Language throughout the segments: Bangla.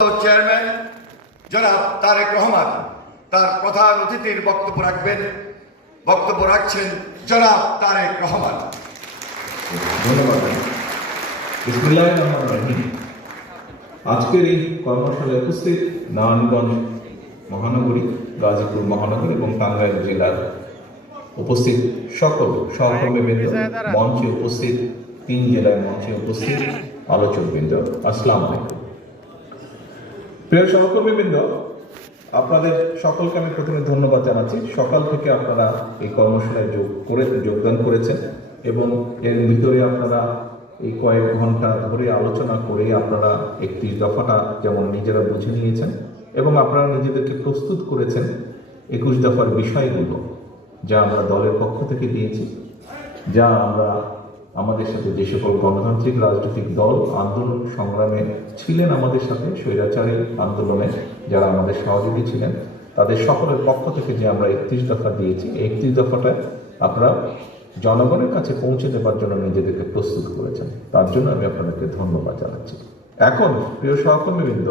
চেয়ারম্যান জনাব তারেক রহমান তার প্রধান অতিথির বক্তব্য রাখবেন। বক্তব্য রাখছেন জনাব তারেক রহমান। আজকের এই কর্মশালায় উপস্থিত নারায়ণগঞ্জ মহানগরী, গাজীপুর মহানগরী এবং টাঙ্গাইল জেলার উপস্থিত সকল সহকর্মীবৃন্দ মঞ্চে উপস্থিত, তিন জেলার মঞ্চে উপস্থিত আলোচকবৃন্দ। আসসালাম আলাইকুম। প্রিয় সহকর্মীবৃন্দ, আপনাদের সকলকে আমি প্রথমে ধন্যবাদ জানাচ্ছি। সকাল থেকে আপনারা এই কর্মশালায় যোগ করে যোগদান করেছেন এবং এর ভিতরে আপনারা এই কয়েক ঘণ্টা ধরে আলোচনা করে আপনারা একটি দফাটা যেমন নিজেরা বুঝে নিয়েছেন এবং আপনারা নিজেদেরকে প্রস্তুত করেছেন একুশ দফার বিষয়গুলো যা আমরা দলের পক্ষ থেকে দিয়েছি, যা আমরা আমাদের সাথে যে সকল গণতান্ত্রিক রাজনৈতিক দল আন্দোলন সংগ্রামে ছিলেন আমাদের সাথে, স্বৈরাচারী আন্দোলনে যারা আমাদের সহযোগী ছিলেন, তাদের সকলের পক্ষ থেকে যে আমরা একত্রিশ দফা দিয়েছি একত্রিশ দফাটা আপনারা জনগণের কাছে পৌঁছে দেওয়ার জন্য নিজেদেরকে প্রস্তুত করেছেন। তার জন্য আমি আপনাদেরকে ধন্যবাদ জানাচ্ছি। এখন, প্রিয় সহকর্মীবৃন্দ,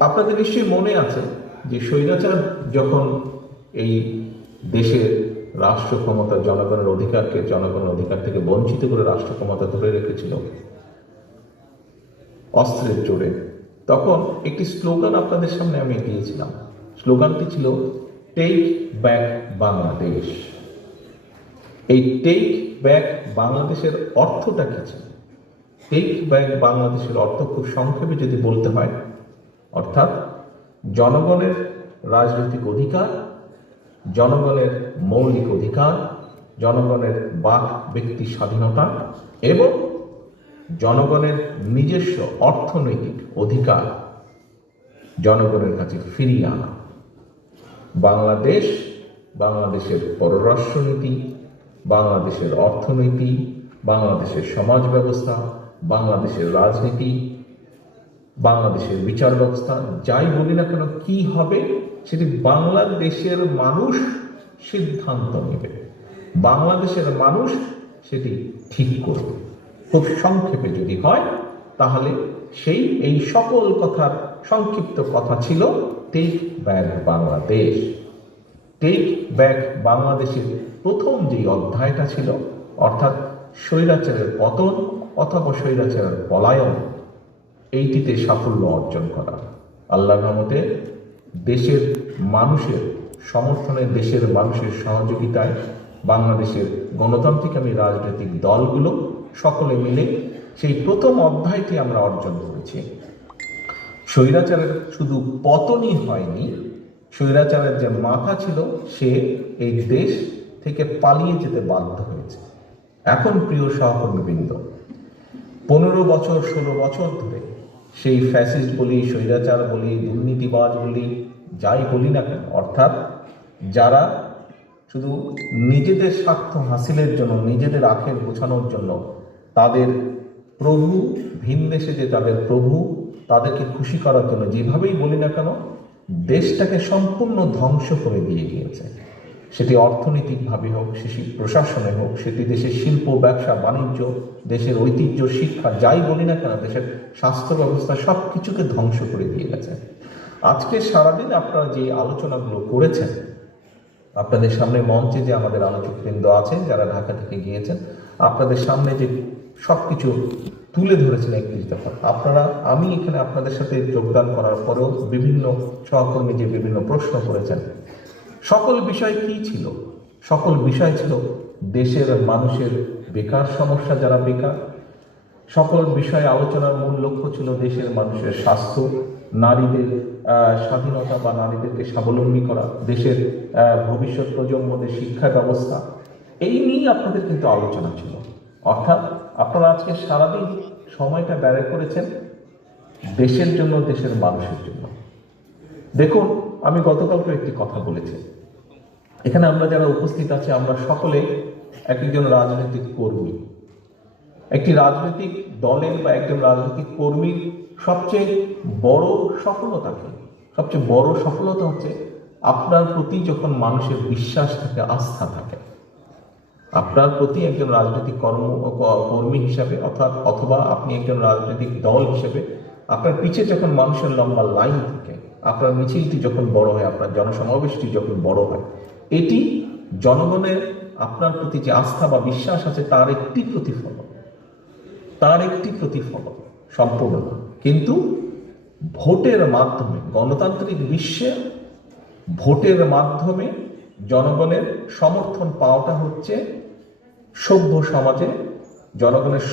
আপনাদের নিশ্চয়ই মনে আছে যে স্বৈরাচার যখন এই দেশের রাষ্ট্র ক্ষমতা জনগণের অধিকারকে জনগণের অধিকার থেকে বঞ্চিত করে রাষ্ট্র ক্ষমতা ধরে রেখেছিল। অস্ত্রের জোরে। তখন একটি স্লোগান আপনাদের সামনে আমি দিয়েছিলাম। স্লোগানটি ছিল টেক ব্যাক বাংলাদেশ এই টেক ব্যাক বাংলাদেশের অর্থটা কি ছিল? টেক ব্যাক বাংলাদেশের অর্থ খুব সংক্ষেপে যদি বলতে হয়, অর্থাৎ জনগণের রাজনৈতিক অধিকার জনগণের মৌলিক অধিকার, জনগণের বাক ব্যক্তি স্বাধীনতা এবং জনগণের নিজস্ব অর্থনৈতিক অধিকার জনগণের কাছে ফিরিয়ে আনা। বাংলাদেশ, বাংলাদেশের পররাষ্ট্রনীতি, বাংলাদেশের অর্থনীতি, বাংলাদেশের সমাজ ব্যবস্থা, বাংলাদেশের রাজনীতি, বাংলাদেশের বিচার ব্যবস্থা, যাই বলি না কেন, কি হবে সেটি বাংলাদেশের মানুষ সিদ্ধান্ত নেবে। বাংলাদেশের মানুষ সেটি ঠিক করবে। খুব সংক্ষেপে যদি হয়, তাহলে সেই, এই সকল কথার সংক্ষিপ্ত কথা ছিল tech back Bangladesh tech back বাংলাদেশের প্রথম যে অধ্যায়টা ছিল, অর্থাৎ স্বৈরাচারের পতন অথবা স্বৈরাচারের পলায়ন, এইটিতে সাফল্য অর্জন করা। আল্লাহ রহমতে দেশের মানুষের, সমর্থনে দেশের মানুষের সহযোগিতায় বাংলাদেশের গণতান্ত্রিক আমি রাজনৈতিক দলগুলো সকলে মিলে সেই প্রথম অধ্যায়টি আমরা অর্জন করেছি। স্বৈরাচারের শুধু পতনই হয়নি, স্বৈরাচারের যে মাথা ছিল, সে এই দেশ থেকে পালিয়ে যেতে বাধ্য হয়েছে। এখন প্রিয় সহকর্মীবৃন্দ, পনেরো বছর, ষোলো বছর ধরে সেই ফ্যাসিস্ট বলি, স্বৈরাচার বলি, দুর্নীতিবাজ বলি, যাই বলি না কেন, অর্থাৎ যারা শুধু নিজেদের স্বার্থ হাসিলের জন্য, নিজেদের আখের গোছানোর জন্য, তাদের প্রভু, ভিন দেশে যে তাদের প্রভু, তাদেরকে খুশি করার জন্য, যেভাবেই বলি না কেন, দেশটাকে সম্পূর্ণ ধ্বংস করে দিয়ে গিয়েছে। সেটি অর্থনৈতিকভাবে হোক, সেটি প্রশাসনে হোক, সেটি দেশের শিল্প, ব্যবসা, বাণিজ্য, দেশের ঐতিহ্য, শিক্ষা, যাই বলি না কেন, দেশের স্বাস্থ্য ব্যবস্থা সব কিছুকে ধ্বংস করে দিয়ে গেছে। আজকে সারাদিন আপনারা যে আলোচনাগুলো করেছেন, আপনাদের সামনে মঞ্চে যে আমাদের আলোচক আলোচকবৃন্দ আছেন, যারা ঢাকা থেকে গিয়েছেন, আপনাদের সামনে যে সবকিছু তুলে ধরেছেন একত্রিশ দফা, আপনারা, আমি এখানে আপনাদের সাথে যোগদান করার পরেও বিভিন্ন সহকর্মী যে বিভিন্ন প্রশ্ন করেছেন সকল বিষয় কি ছিল? সকল বিষয় ছিল দেশের মানুষের বেকার সমস্যা যারা বেকার। সকল বিষয়ে আলোচনার মূল লক্ষ্য ছিল দেশের মানুষের স্বাস্থ্য, নারীদের স্বাধীনতা বা নারীদেরকে স্বাবলম্বী করা, দেশের ভবিষ্যৎ প্রজন্মদের শিক্ষা ব্যবস্থা। এই নিয়েই আপনাদের কিন্তু আলোচনা ছিল। অর্থাৎ আপনারা আজকে সারাদিন সময়টা ব্যয় করেছেন দেশের জন্য, দেশের মানুষের জন্য। দেখুন, আমি গতকালকে একটি কথা বলেছি। এখানে আমরা যারা উপস্থিত আছি, আমরা সকলে এক একজন রাজনৈতিক কর্মী। একটি রাজনৈতিক দলের বা একজন রাজনৈতিক কর্মীর সবচেয়ে বড় সফলতা কি? সবচেয়ে বড় সফলতা হচ্ছে আপনার প্রতি যখন মানুষের বিশ্বাস থাকে, আস্থা থাকে। আপনার প্রতি একজন রাজনৈতিক কর্ম, কর্মী হিসাবে, অর্থাৎ অথবা আপনি একজন রাজনৈতিক দল হিসেবে, আপনার পিছে যখন মানুষের লম্বা লাইন থাকে, আপনার মিছিলটি যখন বড় হয়, আপনার জনসমাবেশটি যখন বড় হয় এটি জনগণের আপনার প্রতি যে আস্থা বা বিশ্বাস আছে, তার একটি প্রতিফলন। তার একটি প্রতিফলন সম্পূর্ণ। কিন্তু ভোটের মাধ্যমে, গণতান্ত্রিক বিশ্বে ভোটের মাধ্যমে জনগণের সমর্থন পাওয়াটা হচ্ছে সভ্য সমাজে। জনগণের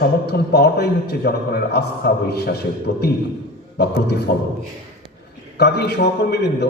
সমর্থন পাওয়াটাই হচ্ছে জনগণের আস্থা বিশ্বাসের প্রতীক বা প্রতিফলন। কাজেই সহকর্মীবৃন্দ